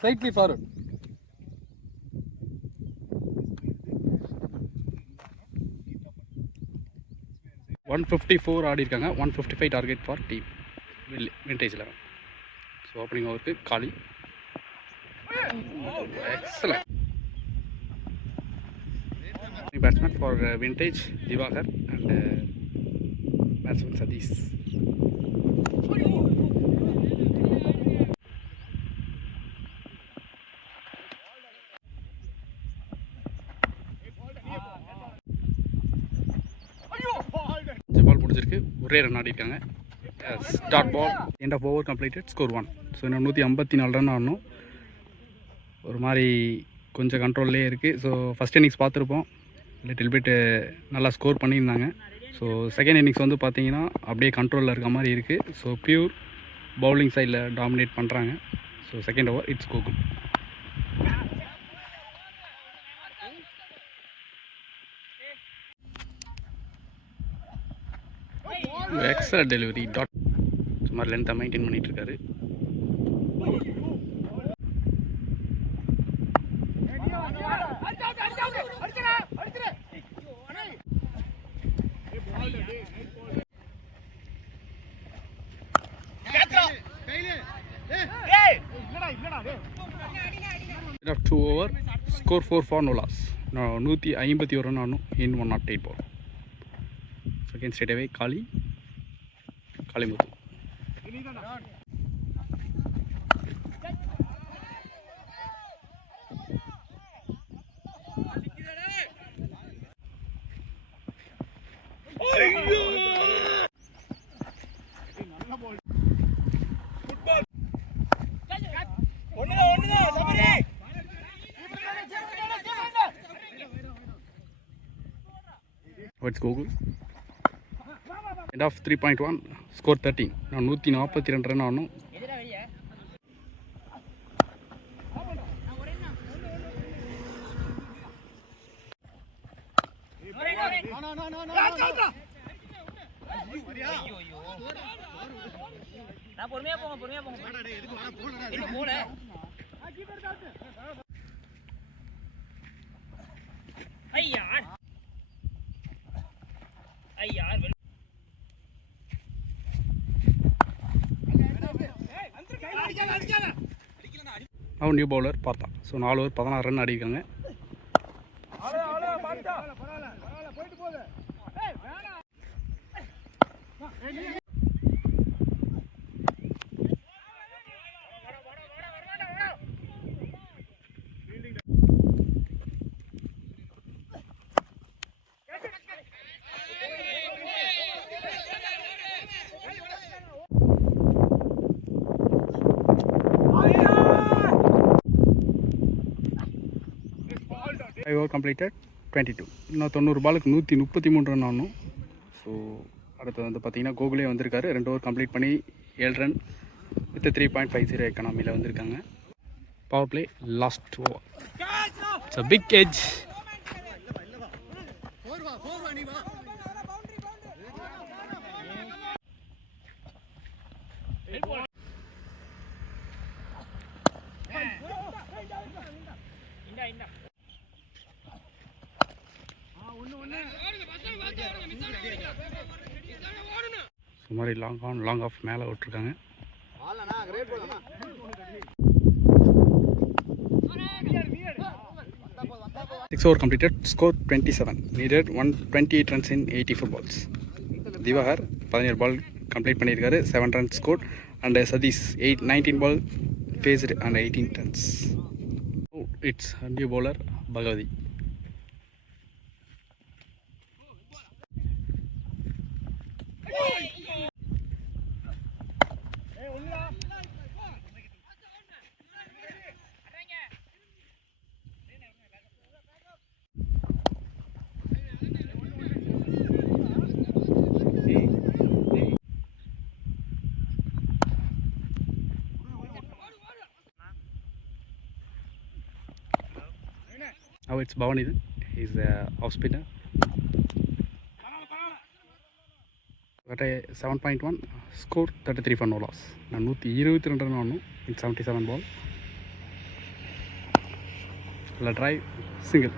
Slightly forward. $154 ஆடி இருக்காங்க. 155 target for team vintage 11. So opening ஓவருக்கு காலி. Excellent batsman for vintage Diwakar and batsman Satish. Ball முடிஞ்சிருக்கு, ஒரே ரன் ஆடி இருக்காங்க. Start ball, end of over completed, score 1. So இன்னும் 154 ரன் ஆடணும். ஒரு மாதிரி கொஞ்சம் கண்ட்ரோல்லே இருக்குது. ஸோ ஃபஸ்ட் இன்னிங்ஸ் பார்த்துருப்போம், லிட்டில் பிட் நல்லா ஸ்கோர் பண்ணியிருந்தாங்க. ஸோ செகண்ட் இன்னிங்ஸ் வந்து பார்த்தீங்கன்னா அப்படியே கண்ட்ரோலில் இருக்க மாதிரி இருக்குது. ஸோ பியூர் பவுலிங் சைடில் டாமினேட் பண்ணுறாங்க. So second over it's Gokul. Excellent delivery, dot சுமார் லென்த்தாக மெயின்டைன் பண்ணிகிட்டு இருக்காரு. Two over, score 4 for no loss. 151 run ஆடணும் in 108 ball. Second straight away Kalimuthu. Let's go. End of 3.1, score 13. Now 142 run ஆடணும். நான் பொறுமையா போங்க. என்ன போல? ஐயா. Now new bowler பார்த்தா. ஸோ 4 ஓவர் 16 ரன் ஆடிருக்காங்க. Over completed 22. இன்னும் 90 பாலுக்கு 133 ரன் ஆடணும். ஸோ அடுத்து வந்து பார்த்தீங்கன்னா கோகுலே வந்திருக்காரு. 2 ஓவர் கம்ப்ளீட் பண்ணி 7 ரன் வித் 3.50 எக்கனாமியில் வந்திருக்காங்க. Power play last over. It's a big edge. சுமாரி லாங் ஆஃப் மேலே விட்டுருக்காங்க. 6 over completed, score 27. Needed 128 runs in 84 balls. Diwakar 17 ball complete பண்ணியிருக்காரு, 7 runs score. And Satish 19 ball faced and 18 runs. It's new bowler Bhagavathi. Now it's Bhavani. He's a off spinner. But 7.1 score 33 for no loss. நான் 122 run ஆடணும் இன் 77 பால். இல்லை drive single.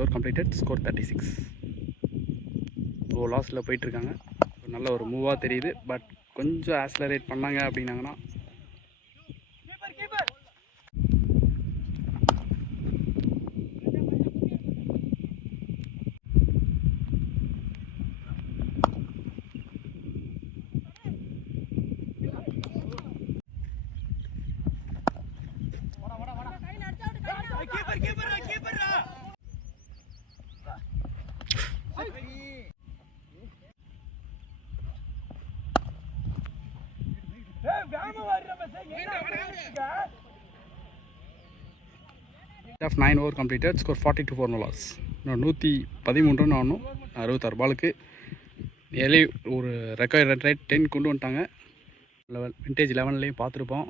Over completed score 36. லாஸ்ட்டில் போயிட்டுருக்காங்க. நல்ல ஒரு மூவாக தெரியுது. But கொஞ்சம் ஆக்ஸலரேட் பண்ணாங்க அப்படின்னாங்கன்னா of 9 over completed score 42 for no loss. இன்னும் 113 ரன் ஆடணும் 66 பாலுக்கு. நியர்லி ஒரு ரெக்கார்ட் ரன் ரேட் 10 கொண்டு வந்துட்டாங்க. விண்டேஜ் 11லேயும் பார்த்துருப்போம்.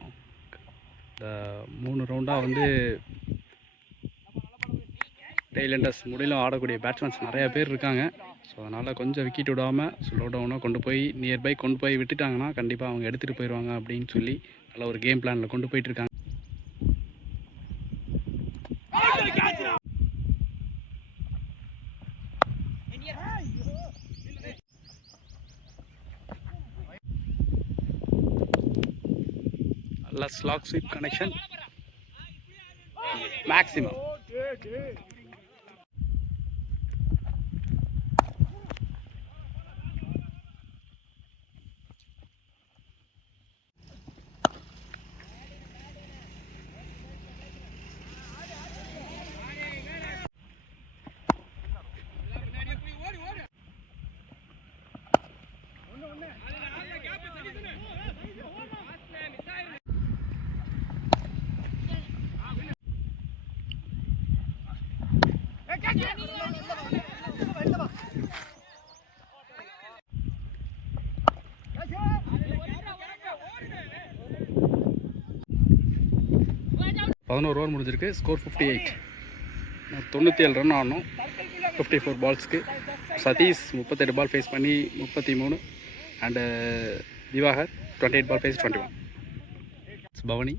இந்த 3 ரவுண்டாக வந்து டெய்லண்டர்ஸ் முடியலும் ஆடக்கூடிய பேட்ஸ்மேன்ஸ் நிறையா பேர் இருக்காங்க. ஸோ அதனால் கொஞ்சம் விக்கெட் விடாமல் ஸ்லோ டவுனாக கொண்டு போய் நியர்பை கொண்டு போய் விட்டுட்டாங்கன்னா கண்டிப்பாக அவங்க எடுத்துகிட்டு போயிடுவாங்க அப்படின்னு சொல்லி நல்ல ஒரு கேம் பிளானில் கொண்டு போயிட்டுருக்காங்க. நல்ல slog sweep connection maximum. Over முடிஞ்சிருக்கு. ஸ்கோர் 58. 97 ரன் ஆடணும் 54 பால்ஸ்க்கு. சதீஷ் 38 பால் ஃபேஸ் பண்ணி 33. And Diwakar 28 ball face 21. பவனி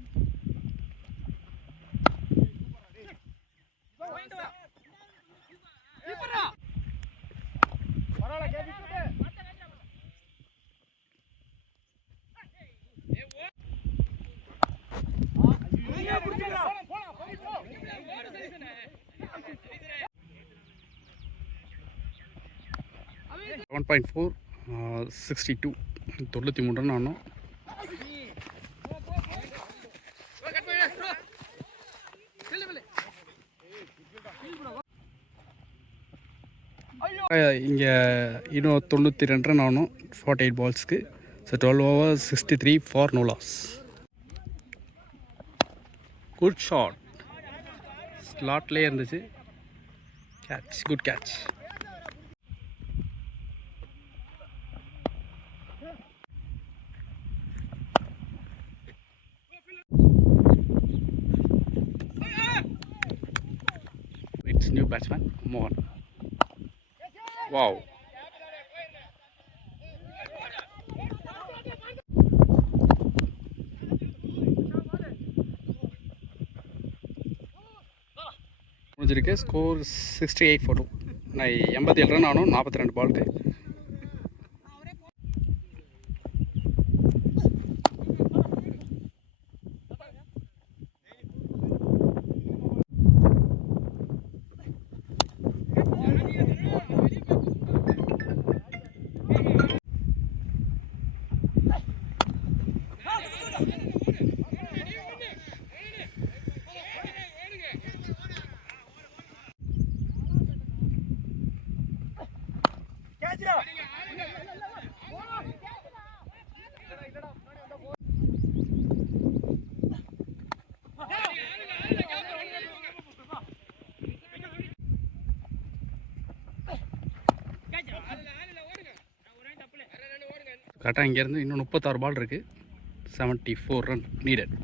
.4 62 93 ரன் ஆடணும். இங்கே இன்னும் 92 ரன் ஆகணும் 48 பால்ஸ்க்கு. So 12 overs 63 for no loss. Good shot. ஸ்லாட்லேயே இருந்துச்சு. Catch, good catch. It's new batsman Mohan. Wow. முடிஞ்சிருக்கு. Score 68 for 2. நான் 87 ரன் ஆகணும் 42 பாலுக்கு. கரெக்டாக இங்கேருந்து இன்னும் 36 பால் இருக்குது. 74 run needed.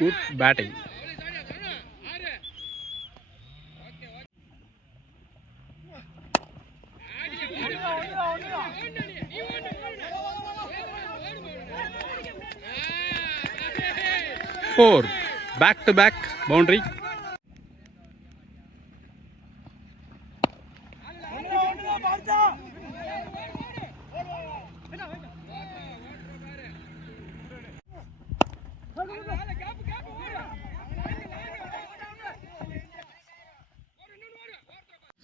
Good batting. Four, back to back boundary.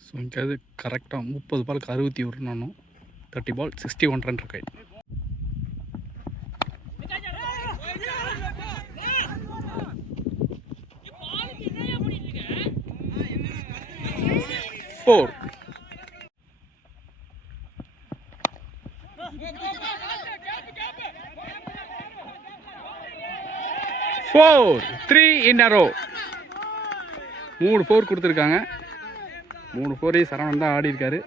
So இங்கேயாவது கரெக்டாக 30 பாலுக்கு 61 ரன் ஆனோம். 30 பால் 61 ரன் இருக்கு. Four. Four. 3 in a row. 3 4 கொடுத்துருக்காங்க. 3 4 சரவணன் தான் ஆடி இருக்காரு.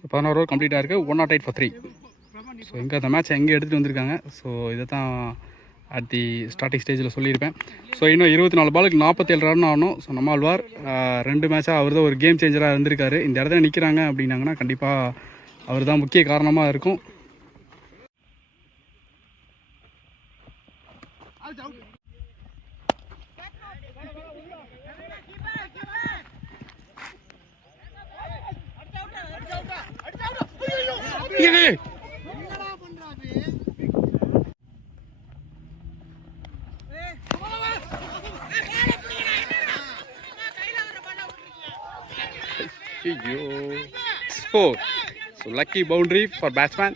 ஸோ 11 ஓவர் கம்ப்ளீட்டாக இருக்குது. 108 for 3. ஸோ இங்கே அந்த மேட்ச் எங்கே எடுத்துகிட்டு வந்திருக்காங்க. ஸோ இதை தான் அட் தி ஸ்டார்டிங் ஸ்டேஜில் சொல்லியிருப்பேன். ஸோ இன்னும் 24 பாலுக்கு 47 ரன் ஆகணும். ஸோ நம்மாழ்வார் 2 மேட்சாக அவர் தான் ஒரு கேம் சேஞ்சராக இருந்திருக்காரு. இந்த இடத்துல நிற்கிறாங்க அப்படின்னாங்கன்னா கண்டிப்பாக அவர் தான் முக்கிய காரணமாக இருக்கும். It's 4. So lucky boundary for batsman.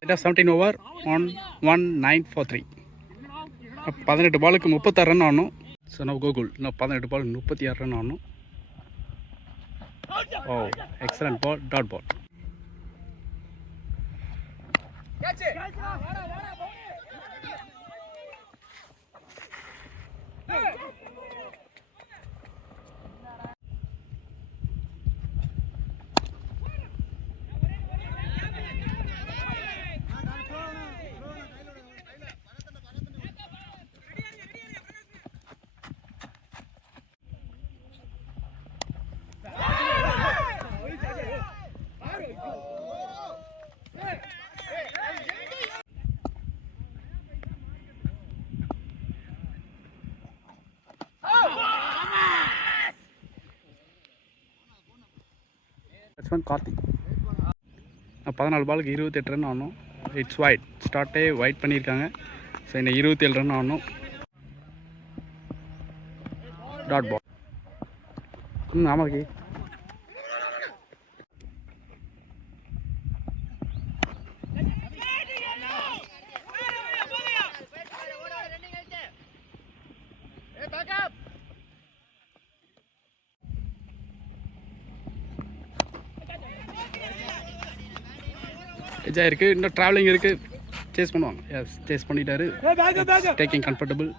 It has 17 over 119 for 3. 18 பாலுக்கு 36 ரன் ஆகணும். ஸோ நம்ம கோகுல் இன்னும் 18 பாலுக்கு 36 ரன் ஆகணும். Oh excellent ball, dot ball. Batsman Karthik 14 பாலுக்கு 28 ரன் ஆகணும். It's wide. ஸ்டார்ட்டே வைட் பண்ணியிருக்காங்க. ஸோ இன்னும் 27 ரன் ஆகணும். Dot ball. ஆமாம் கி எஜாக இருக்குது. இன்னும் ட்ராவலிங் இருக்குது. சேஸ் பண்ணுவாங்க. எஸ் சேஸ் பண்ணிட்டாரு. Taking comfortable.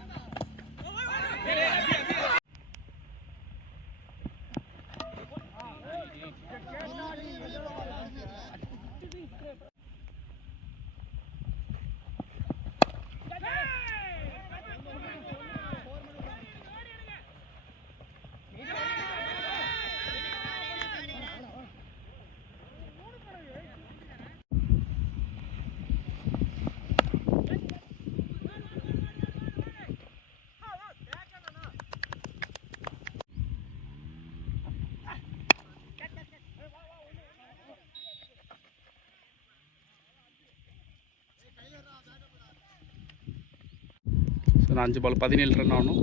ஸோ நான் 5 பால் 17 ரன் ஆகணும்.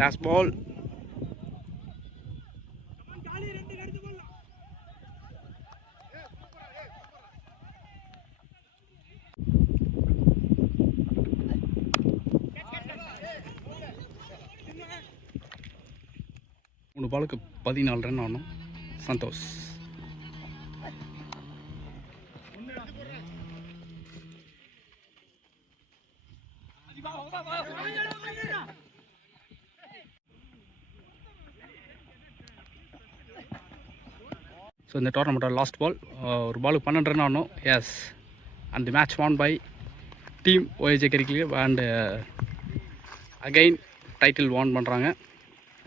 டேஷ் பால். மூணு பாலுக்கு 14 ரன் ஆகணும். சந்தோஷ். ஸோ இந்த டோர்னமெண்ட்டோட லாஸ்ட் பால், ஒரு பாலுக்கு 12 ரன் ஆகணும். Yes, and the match won by team OAJ curricular. And again title won பண்ணுறாங்க.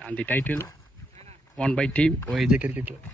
And the title won by team OAJ curricular.